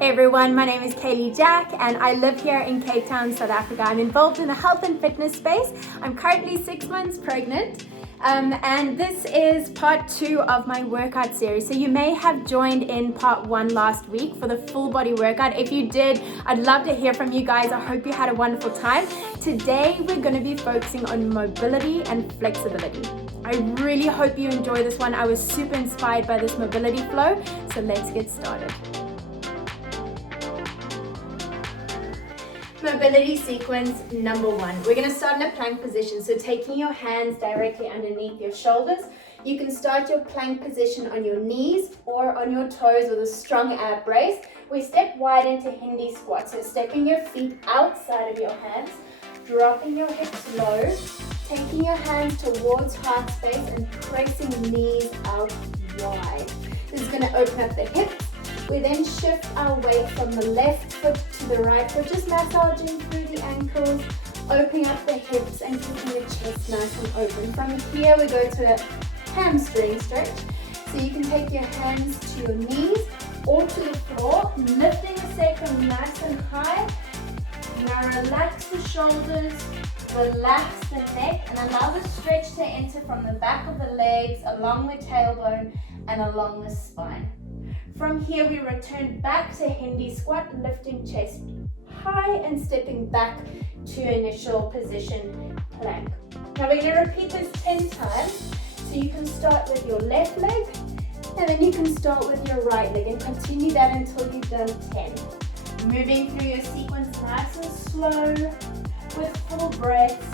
Hey everyone, my name is Caley Jäck and I live here in Cape Town, South Africa. I'm involved in the health and fitness space. I'm currently 6 months pregnant and this is part 2 of my workout series. So you may have joined in part 1 last week for the full body workout. If you did, I'd love to hear from you guys. I hope you had a wonderful time. Today we're going to be focusing on mobility and flexibility. I really hope you enjoy this one. I was super inspired by this mobility flow, so let's get started. Mobility sequence number 1. We're going to start in a plank position. So taking your hands directly underneath your shoulders. You can start your plank position on your knees or on your toes with a strong ab brace. We step wide into Hindi squat. So stepping your feet outside of your hands, dropping your hips low, taking your hands towards heart space and pressing knees out wide. This is going to open up the hips. We then shift our weight from the left foot to the right foot, just massaging through the ankles, opening up the hips and keeping the chest nice and open. From here we go to a hamstring stretch. So you can take your hands to your knees or to the floor, lifting the sacrum nice and high. Now relax the shoulders, relax the neck and allow the stretch to enter from the back of the legs, along the tailbone and along the spine. From here we return back to Hindi squat, lifting chest high and stepping back to initial position plank. Now we're going to repeat this 10 times. So you can start with your left leg and then you can start with your right leg and continue that until you've done 10. Moving through your sequence nice and slow with full breaths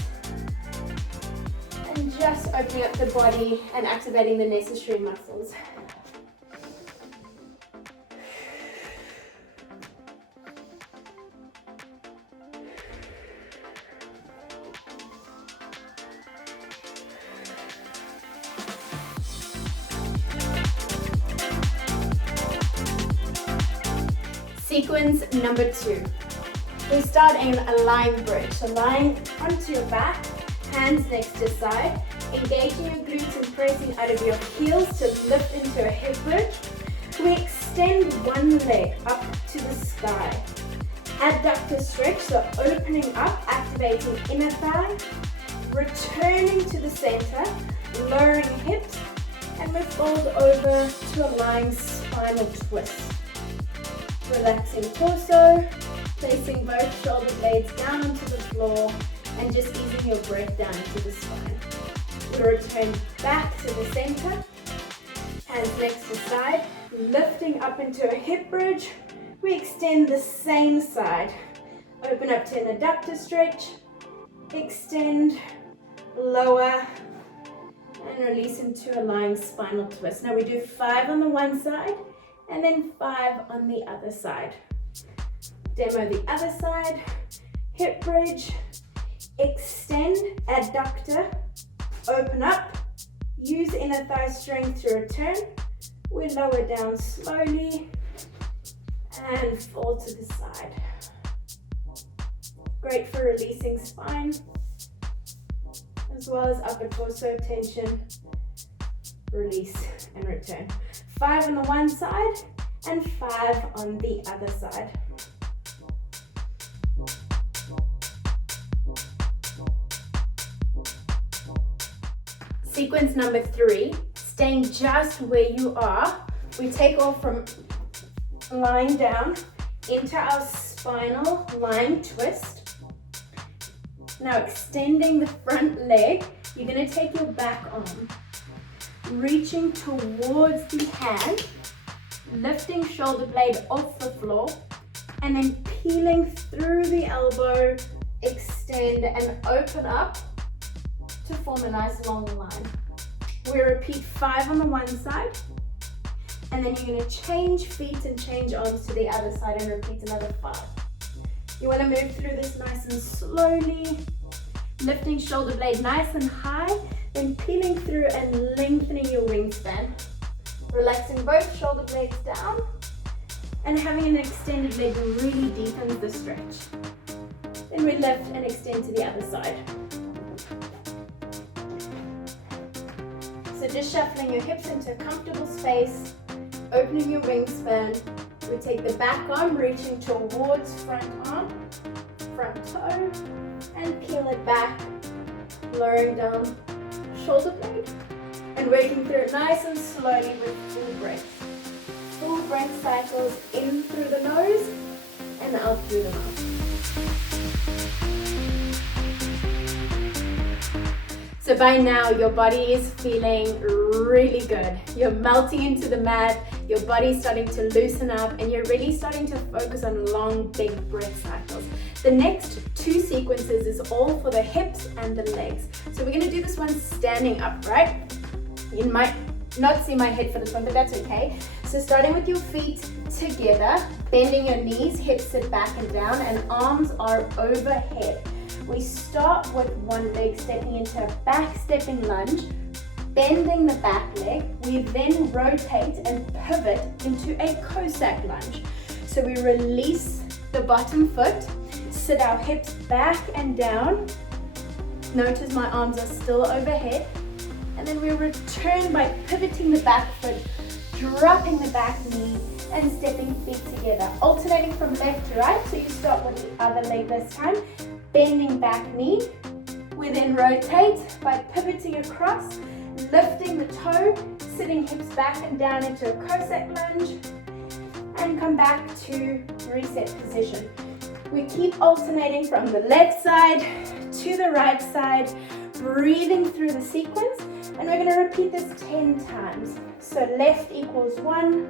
and just opening up the body and activating the necessary muscles. Sequence number 2. We start in a lying bridge. So lying onto your back, hands next to side, engaging your glutes and pressing out of your heels to lift into a hip bridge. We extend one leg up to the sky. Adductor stretch, so opening up, activating inner thigh, returning to the center, lowering hips, and we fold over to a lying spinal twist. Relaxing torso, placing both shoulder blades down onto the floor and just easing your breath down to the spine. We return back to the center, hands next to side, lifting up into a hip bridge. We extend the same side. Open up to an adductor stretch, extend, lower, and release into a lying spinal twist. Now we do 5 on the one side, and then 5 on the other side. Demo the other side, hip bridge, extend, adductor, open up, use inner thigh strength to return. We lower down slowly and fall to the side. Great for releasing spine, as well as upper torso tension, release and return. 5 on the one side and 5 on the other side. Sequence number 3, staying just where you are. We take off from lying down into our spinal lying twist. Now extending the front leg, you're going to take your back arm, reaching towards the hand, lifting shoulder blade off the floor, and then peeling through the elbow, extend and open up to form a nice long line. We repeat 5 on the one side, and then you're going to change feet and change arms to the other side and repeat another 5. You want to move through this nice and slowly, lifting shoulder blade nice and high, then peeling through and lengthening your wingspan. Relaxing both shoulder blades down and having an extended leg really deepens the stretch. Then we lift and extend to the other side. So just shuffling your hips into a comfortable space, opening your wingspan, We take the back arm, reaching towards front arm, front toe, and peel it back, lowering down shoulder blade, and working through it nice and slowly with full breath. Full breath cycles in through the nose and out through the mouth. So by now, your body is feeling really good. You're melting into the mat, your body's starting to loosen up, and you're really starting to focus on long, big breath cycles. The next 2 sequences is all for the hips and the legs. So we're gonna do this one standing upright. You might not see my head for this one, but that's okay. So starting with your feet together, bending your knees, hips sit back and down, and arms are overhead. We start with one leg stepping into a back stepping lunge, bending the back leg. We then rotate and pivot into a Cossack lunge. So we release the bottom foot, sit our hips back and down. Notice my arms are still overhead. And then we return by pivoting the back foot, dropping the back knee, and stepping feet together, alternating from left to right. So you start with the other leg this time, bending back knee. We then rotate by pivoting across, lifting the toe, sitting hips back and down into a Cossack lunge, and come back to reset position. We keep alternating from the left side to the right side, breathing through the sequence, and we're going to repeat this 10 times. So left equals 1,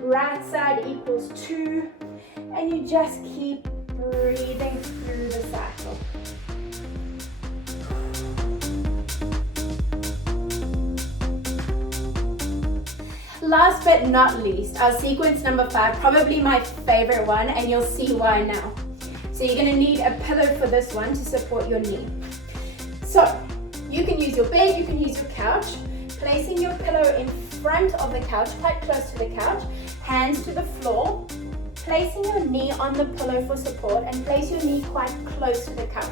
right side equals 2, and you just keep breathing through the cycle. Last but not least, our sequence number 5, probably my favorite one, and you'll see why now. So you're going to need a pillow for this one to support your knee. So you can use your bed, you can use your couch, placing your pillow in front of the couch, quite close to the couch, hands to the floor, placing your knee on the pillow for support, and place your knee quite close to the couch.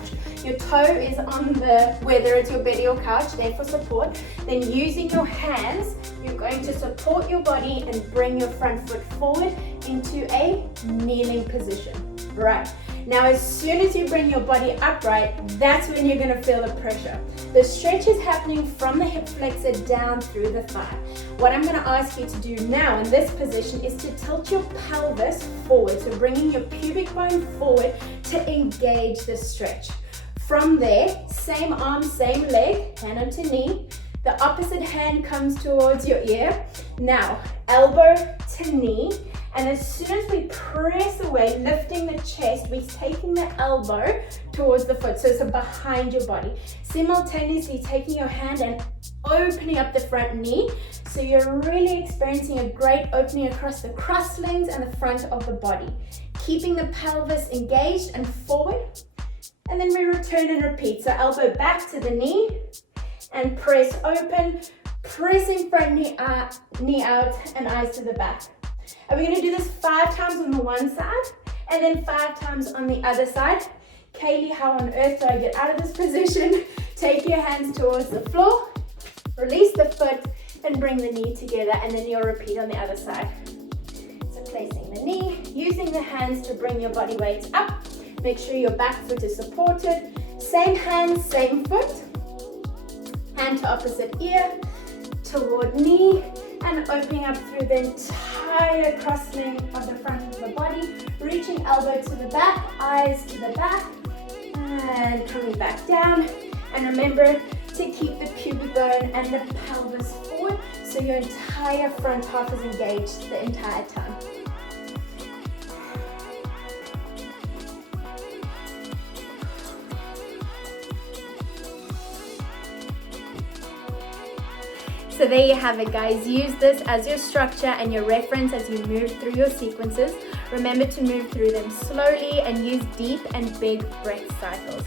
Your toe is on the, whether it's your bed or your couch, there for support. Then using your hands, you're going to support your body and bring your front foot forward into a kneeling position. Right. Now, as soon as you bring your body upright, that's when you're going to feel the pressure. The stretch is happening from the hip flexor down through the thigh. What I'm going to ask you to do now in this position is to tilt your pelvis forward, so bringing your pubic bone forward to engage the stretch. From there, same arm, same leg, hand onto knee. The opposite hand comes towards your ear. Now, elbow to knee. And as soon as we press away, lifting the chest, we're taking the elbow towards the foot, so it's behind your body. Simultaneously taking your hand and opening up the front knee, so you're really experiencing a great opening across the crosslings and the front of the body. Keeping the pelvis engaged and forward, and then we return and repeat. So elbow back to the knee, and press open, pressing front knee out and eyes to the back. And we're going to do this 5 times on the one side and then 5 times on the other side. Caley, how on earth do I get out of this position? Take your hands towards the floor, release the foot, and bring the knee together, and then you'll repeat on the other side. So placing the knee, using the hands to bring your body weight up. Make sure your back foot is supported. Same hand, same foot. Hand to opposite ear, toward knee, and opening up through the entire crossing of the front of the body, reaching elbow to the back, eyes to the back, and coming back down. And remember to keep the pubic bone and the pelvis forward, so your entire front half is engaged the entire time. So there you have it, guys. Use this as your structure and your reference as you move through your sequences. Remember to move through them slowly and use deep and big breath cycles.